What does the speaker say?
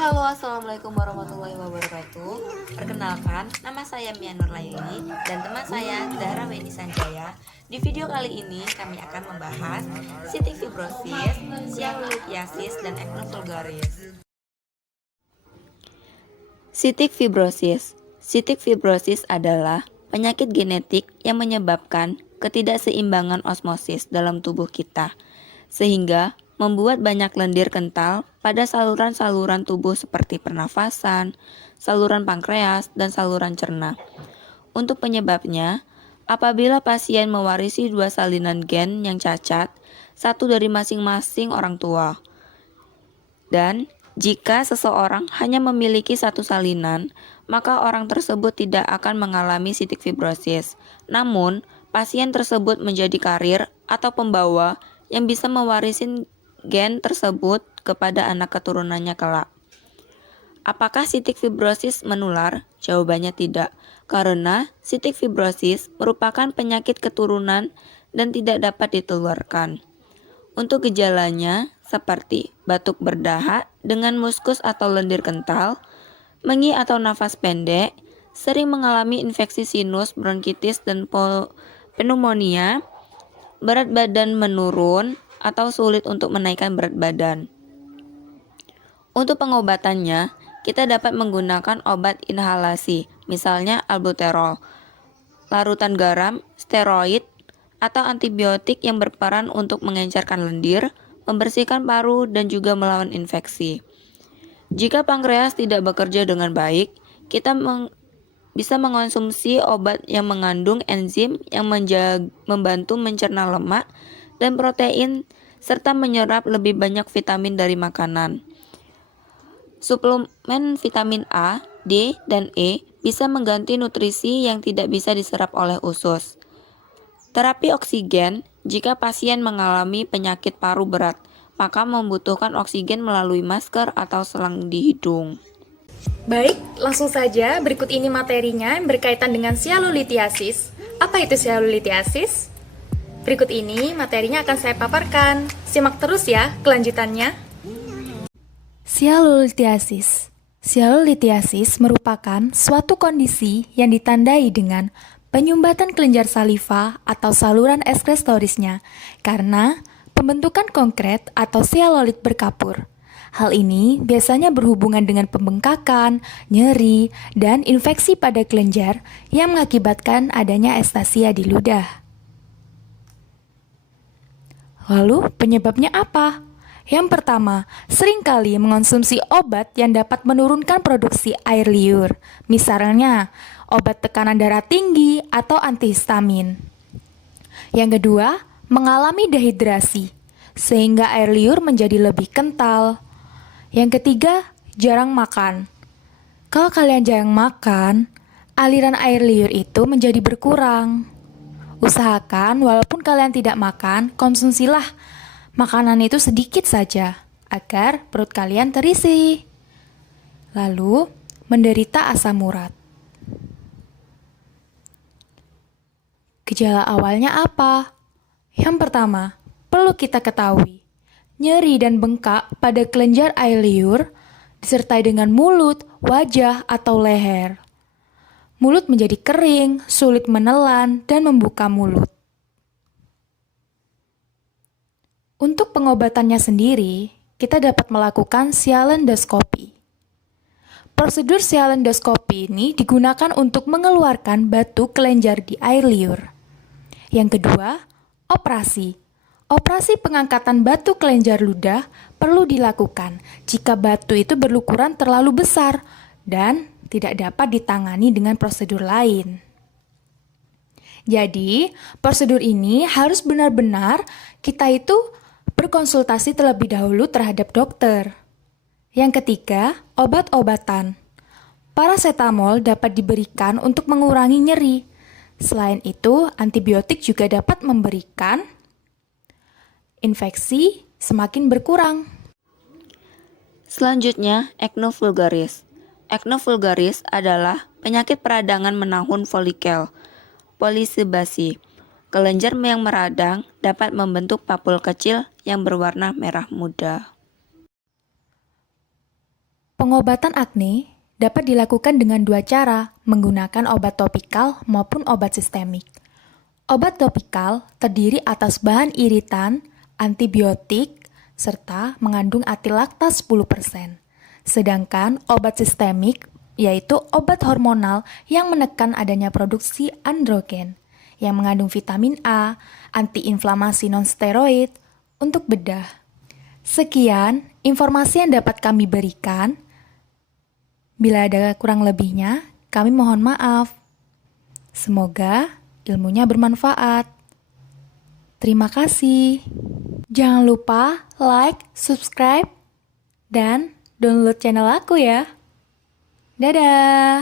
Halo, assalamualaikum warahmatullahi wabarakatuh. Perkenalkan, nama saya Mia Nurlaili dan teman saya Zahra Weni Sanjaya. Di video kali ini kami akan membahas cystic fibrosis, sialolithiasis, dan acne vulgaris. Cystic fibrosis. Cystic fibrosis adalah penyakit genetik yang menyebabkan ketidakseimbangan osmosis dalam tubuh kita, sehingga membuat banyak lendir kental pada saluran-saluran tubuh seperti pernafasan, saluran pankreas, dan saluran cerna. Untuk penyebabnya, apabila pasien mewarisi dua salinan gen yang cacat, satu dari masing-masing orang tua, dan jika seseorang hanya memiliki satu salinan, maka orang tersebut tidak akan mengalami cystic fibrosis. Namun, pasien tersebut menjadi karir atau pembawa yang bisa mewarisi gen tersebut kepada anak keturunannya kelak. Apakah cystic fibrosis menular? Jawabannya tidak, karena cystic fibrosis merupakan penyakit keturunan dan tidak dapat ditularkan. Untuk gejalanya seperti batuk berdahak dengan muskus atau lendir kental, mengi atau nafas pendek, sering mengalami infeksi sinus, bronkitis, dan pneumonia, berat badan menurun, atau sulit untuk menaikkan berat badan. Untuk pengobatannya, kita dapat menggunakan obat inhalasi, misalnya albuterol, larutan garam, steroid, atau antibiotik yang berperan untuk mengencerkan lendir, membersihkan paru, dan juga melawan infeksi. Jika pankreas tidak bekerja dengan baik, kita bisa mengonsumsi obat yang mengandung enzim yang membantu mencerna lemak dan protein, serta menyerap lebih banyak vitamin dari makanan. Suplemen vitamin A, D, dan E bisa mengganti nutrisi yang tidak bisa diserap oleh usus. Terapi oksigen, jika pasien mengalami penyakit paru berat, maka membutuhkan oksigen melalui masker atau selang di hidung. Baik, langsung saja berikut ini materinya yang berkaitan dengan sialolithiasis. Apa itu sialolithiasis? Berikut ini materinya akan saya paparkan. Simak terus ya kelanjutannya. Sialolithiasis. Sialolithiasis merupakan suatu kondisi yang ditandai dengan penyumbatan kelenjar saliva atau saluran ekskrestorisnya karena pembentukan konkret atau sialolit berkapur. Hal ini biasanya berhubungan dengan pembengkakan, nyeri, dan infeksi pada kelenjar yang mengakibatkan adanya estasia di ludah. Lalu penyebabnya apa? Yang pertama, seringkali mengonsumsi obat yang dapat menurunkan produksi air liur, misalnya obat tekanan darah tinggi atau antihistamin. Yang kedua, mengalami dehidrasi, sehingga air liur menjadi lebih kental. Yang ketiga, jarang makan. Kalau kalian jarang makan, aliran air liur itu menjadi berkurang. Usahakan walaupun kalian tidak makan, konsumsilah makanan itu sedikit saja agar perut kalian terisi. Lalu, menderita asam urat. Gejala awalnya apa? Yang pertama, perlu kita ketahui, nyeri dan bengkak pada kelenjar air liur disertai dengan mulut, wajah, atau leher. Mulut menjadi kering, sulit menelan, dan membuka mulut. Untuk pengobatannya sendiri, kita dapat melakukan sialendoskopi. Prosedur sialendoskopi ini digunakan untuk mengeluarkan batu kelenjar di air liur. Yang kedua, operasi. Operasi pengangkatan batu kelenjar ludah perlu dilakukan jika batu itu berukuran terlalu besar dan tidak dapat ditangani dengan prosedur lain. Jadi, prosedur ini harus benar-benar kita itu berkonsultasi terlebih dahulu terhadap dokter. Yang ketiga, obat-obatan. Parasetamol dapat diberikan untuk mengurangi nyeri. Selain itu, antibiotik juga dapat memberikan infeksi semakin berkurang. Selanjutnya, acne vulgaris. Acne vulgaris adalah penyakit peradangan menahun folikel, polisebasi. Kelenjar yang meradang dapat membentuk papul kecil yang berwarna merah muda. Pengobatan akne dapat dilakukan dengan dua cara, menggunakan obat topikal maupun obat sistemik. Obat topikal terdiri atas bahan iritan, antibiotik, serta mengandung antilaktas 10%. Sedangkan obat sistemik yaitu obat hormonal yang menekan adanya produksi androgen, yang mengandung vitamin A, antiinflamasi non-steroid untuk bedah. Sekian informasi yang dapat kami berikan. Bila ada kurang lebihnya, kami mohon maaf. Semoga ilmunya bermanfaat. Terima kasih. Jangan lupa like, subscribe, dan download channel aku ya. Dadah!